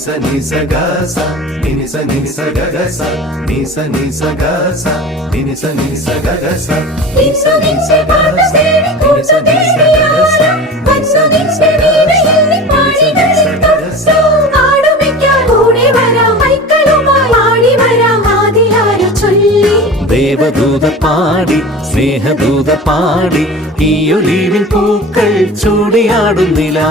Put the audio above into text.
sa ni sa ga sa ni sa ga ga sa ni sa ga sa ni sa ga ga sa ni sa പാട്ട് തേടി കൂട്ടു തേടിയാല വൻസുതിച്ച് വീണയിൽ പാടികളിൽ തൊട്ടു ആടുമിക്കാൻ ഓടി വരാം മൈക്കളുമായി ആടി വരാം ആദിയാര ചൊല്ലി ദേവദൂത പാടി സ്നേഹദൂത പാടി ഈ ഒലിവിൻ പൂക്കൾ ചൂടിയാടുന്നില്ല